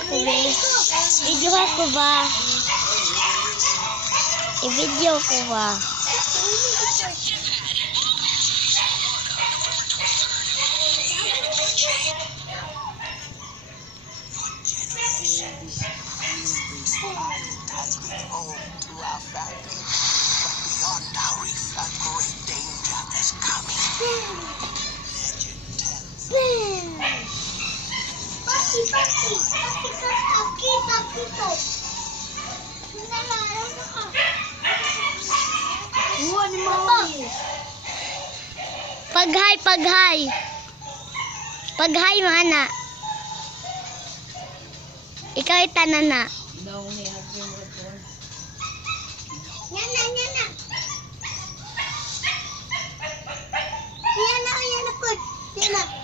ako, be. Video ako ba? I-video ko ba? Paghay, paghay. Paghay mo, anak. Ikaw itanan na. Yana, yana. Yana, yana po. Yana.